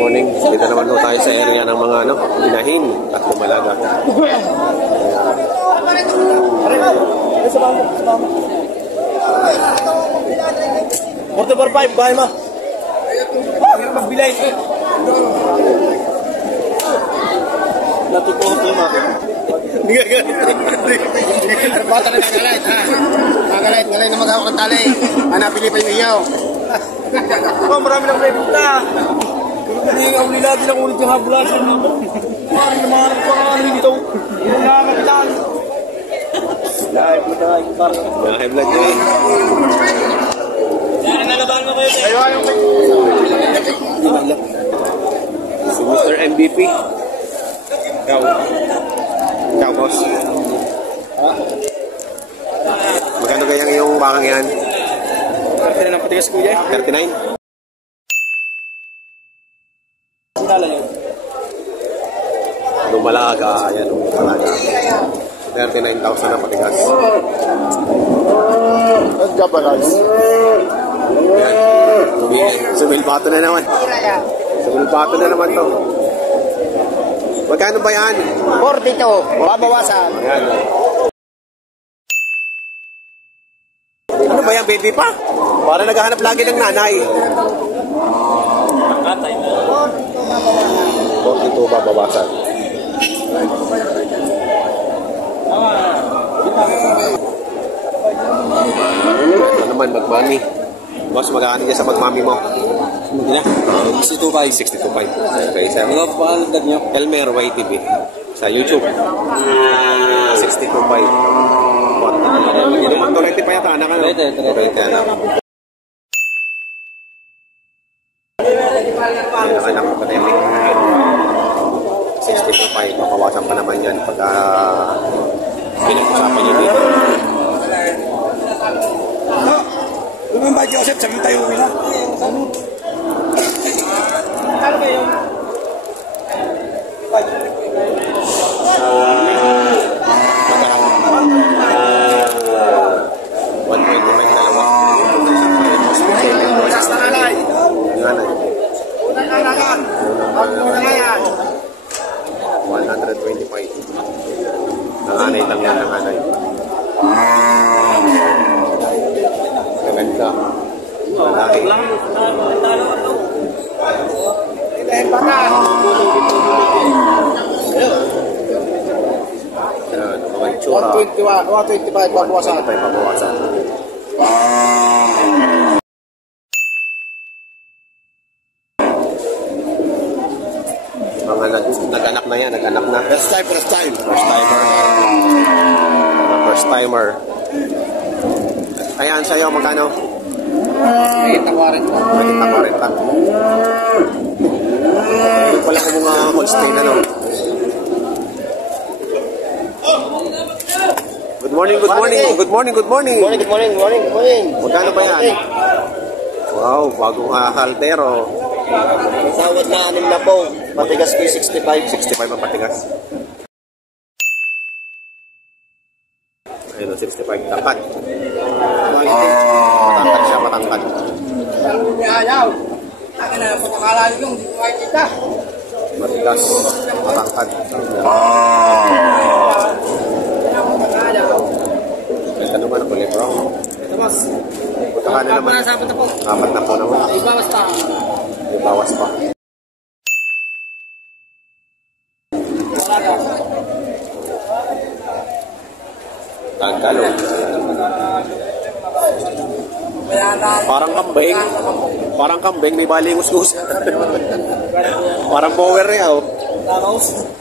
morning. Dito naman po tayo sa area ng mga inahin at lumalaga. 44.5, kaya mo? Magbilay. Natutuwa po mo. Hindi ka galit. Bata na nagalit, ha? Nagalit na maghawak ang tali. Hanapin niyo pa yung iyaw. Marami lang may punta. Hindi nga uli natin ang ulit yung habulasan nito. Maraming naman ang pangalan dito. Hindi na nakakapitan. Live mo tayo. Live vlog yun. Nalaban mo kayo. Ayaw yung may... Si Mr. MVP. Ikaw, boss. Magkano kayang yung bakang yan? 39 ng patigas kuya. 39? Lumalaga. Ayan, lumalaga. 39,000 na patigas. Nagkabalas. Ayan. Sumilbato na naman. Sumilbato na naman to. Magkano ba yan? 42. Babawasan. Ayan. Ano ba yan, baby pa? Para naghahanap lagi ng nanay. 42 babawasan. Ito naman, magmami. Boss, magkano dyan sa magmami mo? Hindi na. 62.5. 62.5. Okay, sir. Ano pa ang dag nyo? Elmer YTV. Sa YouTube. 62.5. Inuman to, 20 pa yata, anak ano? 20 anak. Anak ko pa na yun. 62.5. Mapawasan pa naman yan pagka pinag-usapan nyo dito. Lumang ba, Joseph? Sabi tayo uwi na. Ano ba yun? Nanganay lang yan, nanganay. Maganda. Malaki. Ayan, mga itsura. 125 babawasan. Babawasan. Mga nag-anak na yan, nag-anak na. First time. First timer. Ayan, sa'yo, magkano? 40. Yung pala ko mga Holstein, ano? Good morning. Magkano ba yan? Wow, bagong haltero. Sawad na 6 na po. Patigas ko 65. 65 ang patigas. Ayun, 65. Tapat. Matangkad siya, matangkad. Matigas, matangkad. Ganda naman ang kulay brown. Pagkakano naman? 4 na po naman. Ibawas pa. Tangkalo. Parang kambing, may balingus-gus. Parang power niya, oh.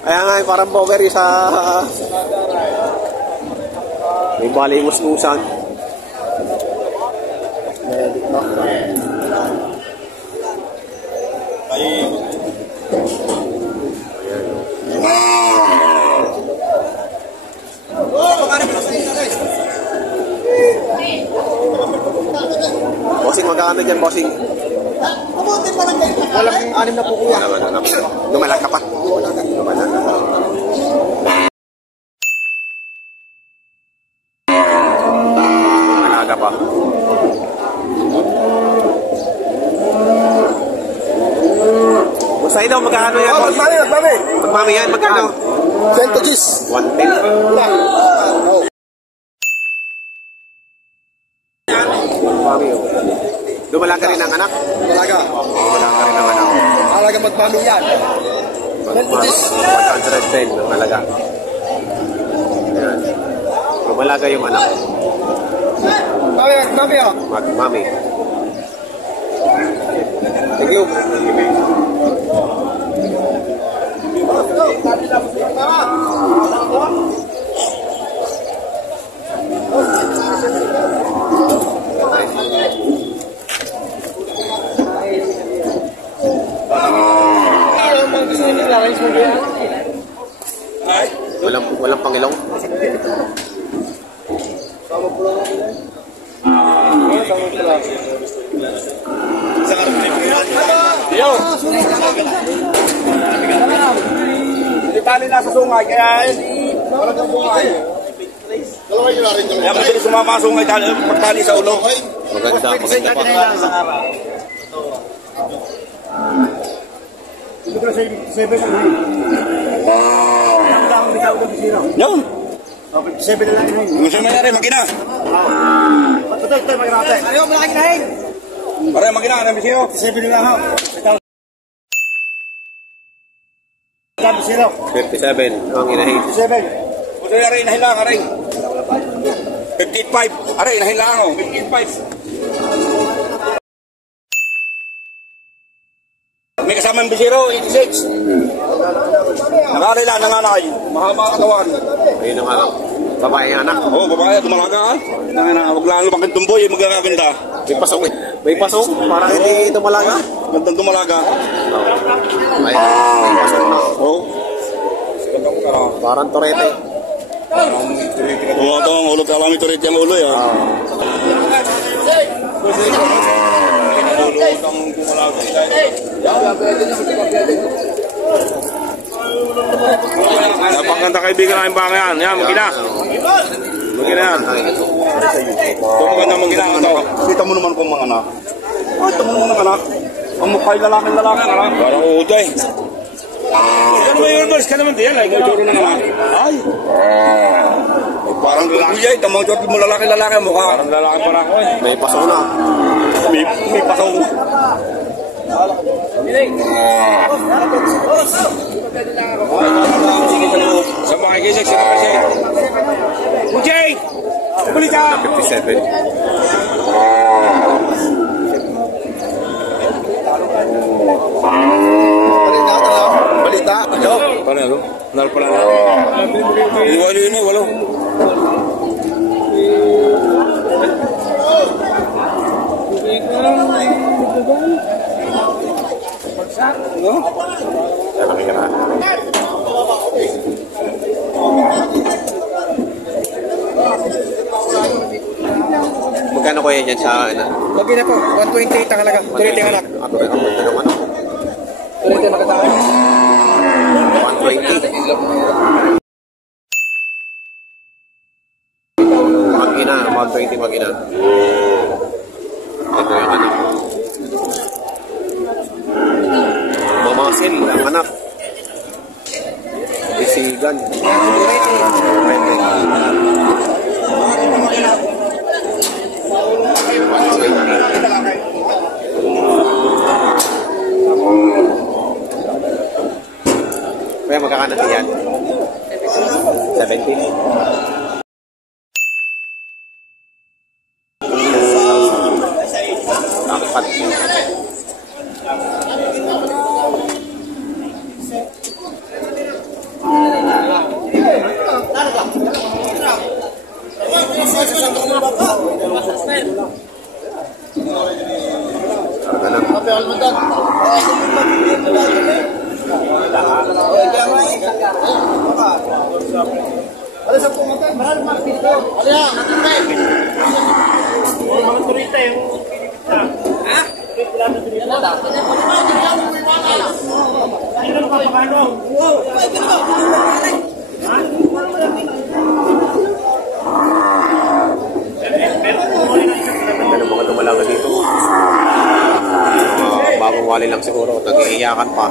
Kaya nga, parang power sa... May balingus-gusan. Bossing, magkano dyan, bossing? Walang 6 na po kuya. Lumalag ka pa. Malaga pa. Basta Sa daw, magkano yan? Oh, magmami. Magmami yan, magkano? Sento Gis. 110. Oh. Magmami yun. Dumalaga rin ang anak? Talaga. Dumalaga rin ang anak. Talaga magmami yan. Sento Gis. 110 ang halaga. Ayan. Dumalaga yung anak. Magmami oh. Magmami. Thank you. Walang pangilong. Yo! Hindi tali na sa sungay, kaya wala kang sungay. Dalawa yun na rin. Kaya madaling sumama ang sungay, pagtali sa ulo. Maganda pa. Ito ka sa 7 na yun! 7 na lang. Gusto na rin, makina. Ito, makina. Ayaw, malaki na rin. Pare, makina, ano bisiro? 7 na lang. Ito. 57 ang inahin. 57. Gusto na rin, inahilang, aray. 55. Aray, inahilang, 55. May kasama yung bisiro, 86. Nakalila, nanganay. Mahaba katawan. Ayun ang anak. Babae ang anak. Oo, babae, tumalaga ka. Huwag lang lumaki tumboy, magkakaganda. May pasok eh. May pasok. Para hindi tumalaga. Gandang tumalaga. Ay, may pasok na. Oo. Parang torete. Oo, ito ang ulo. Kala may turit yung ulo, ya. Napakaganda kaibigan namin baka yan. Yan, magina. Magina yan. Ito maganda magina. Kita mo naman kung mga anak. Ito mo naman anak. Ang mukha yung lalaki. Parang uuday. Ano ba yung urdos ka naman diyan? Ay, gawin na naman. Ay. Parang lalaki. Ito mo lalaki ang mukha. Parang lalaki para ako eh. May pasok na. May pasok. Sa mga kisig, sino kasi? Mujay! Balita! 57. Balita! Paano yun? Nal pala na. Walo yun eh, walo. No? Malaki ka na. Magkano kaya dyan sa ano? Lagi na po, 128 ang halaga. Tulit yung anak. Ako rin ang ganda ng ano? Tulit yung magkatawa. 120. Mag-ina, 120 mag-ina. Ito yung anak. Mamasil ang anak. Isigan. Kaya magkakanak yan? 17. Apat. Bagong Wali lang siguro. Nag-iiyakan pa.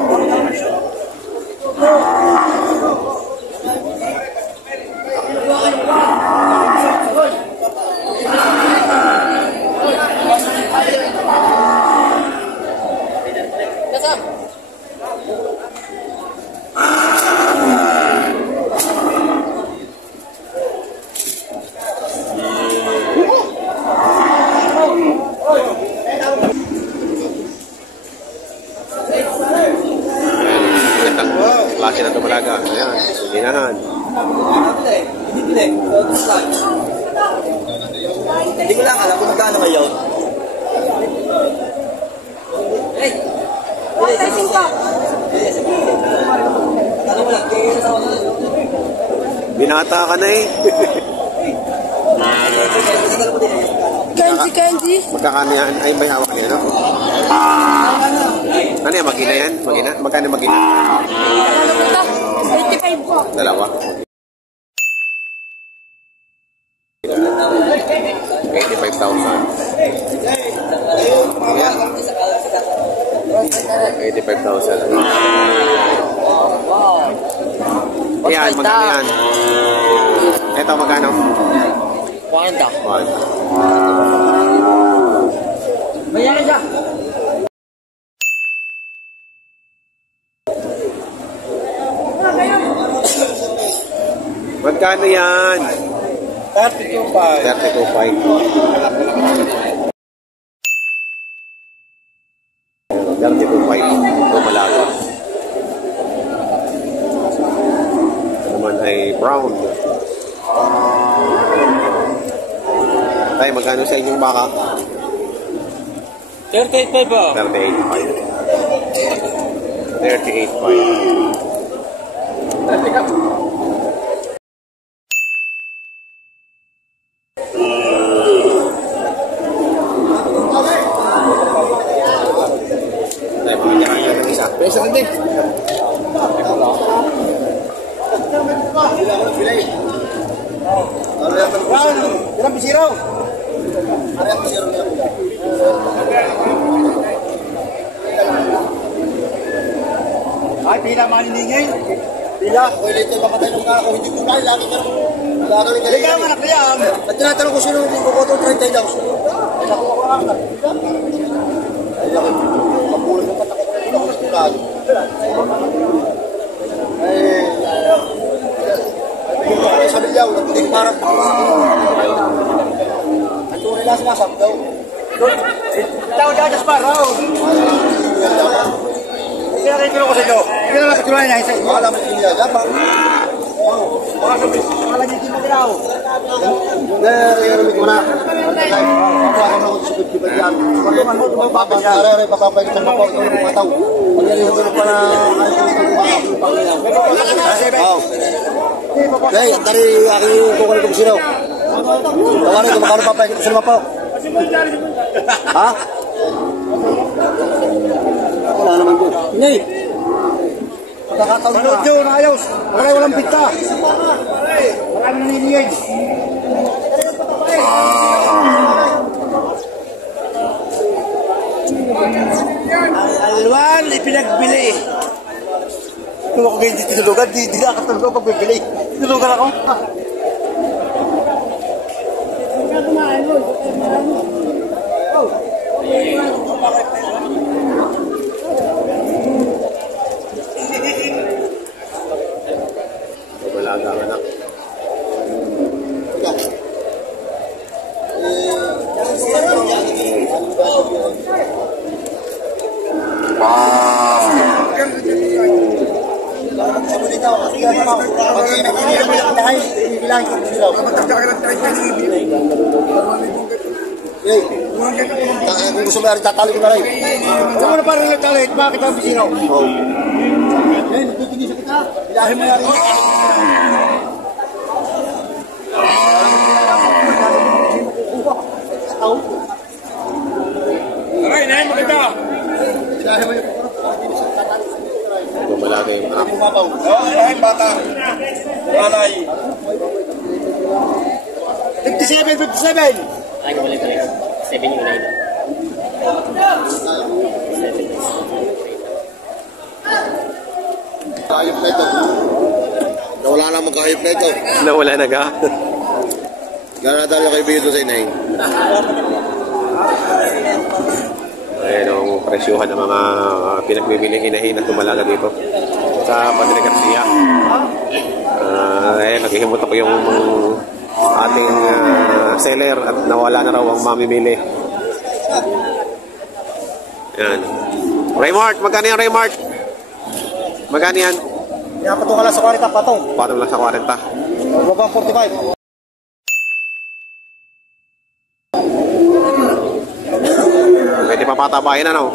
Klase na tumalaga. Ayan, dinahan. Hindi ko lang alam kung magkano ngayon. Binata ka na eh. Candy. Magkakano yan? Ay, may hawak yan, no? Ano yan? Magina yan? Magina? Magkano magina? 85 po. Dalawa. 85,000. Ayan. 85,000. Ayan, magkano yan? Ito, magkano? 40. 1. Mayroon siya. Magkano yan? 32.5. 32.5. 32.5. Ito malaga. Ito naman ay brown. Tay, magkano sa inyong baka? 38.5 po. 38.5. 38.5. Pesa ka din. Ilang pisiraw? Ay, pila maniningin. Pila? Pwede ito kapatay ng mga ako. Hindi ko kaya. Lagi ka lang. Hindi ka naman nakayaan. At tinatanong ko sino yung kukoto 30 daw. Ay, nakuha ko lang. Ay, nakuha ko. Kapulan ng patakot. Ay, sabi niya, hindi ko parang ang tunay lang sinasab daw. Ikaw dadas paraw. Kaya rin ko sa inyo. Hindi naman katulad niya isa. Alam mo niya, dapat. Mga sabi, alam niya din maglaw. Narinig ko na. Papagan ako sa pagkibat yan. Pagkaman mo, tumababang niya. Aray, papapagin sa mga ito ng mga tao. Pagkalihan ko pa na Hey, tadi aku kukunin ko sino. Tawarin ko makano papay ko sa mga pao. Ha? Wala naman ko. Hindi. Pagkakataon ko. Jojo, naayos. Walang pita. Walang naniniyay. Alwan, ipinagbili. Kung ako ganyan tinulugan, di nakatulog ako pagbibili. Tinulugan ako. Malaga ka na. Kung gusto mo rin, tatali ko na rin. Kung ano parang nagtali, bakit ang bisino? Oo. Eh, nagtitinisa kita. Ilahin mo na rin. Aray, nahin mo kita. Ilahin mo yung malaga yung anak. Oo, ilahin bata. Alay. 57. Ay, wala ka lang. 7 yung unahin. 7. Magkahayop na ito. Nawala na magkahayop na ito. Nawala na ka. Gano'n tayo kay Bido sa inay. Ayan ang presyuhan ng mga pinagbibiling inahin na tumalaga dito sa Padre Garcia. Naghihimot ako yung ating seller at nawala na raw ang mamimili. Ayan. Raymart, magkano yan Raymart? Magkano yan? Patong ka lang sa 40, patong. Patong lang sa 40. Babang 45. Pwede pa patabahin ano?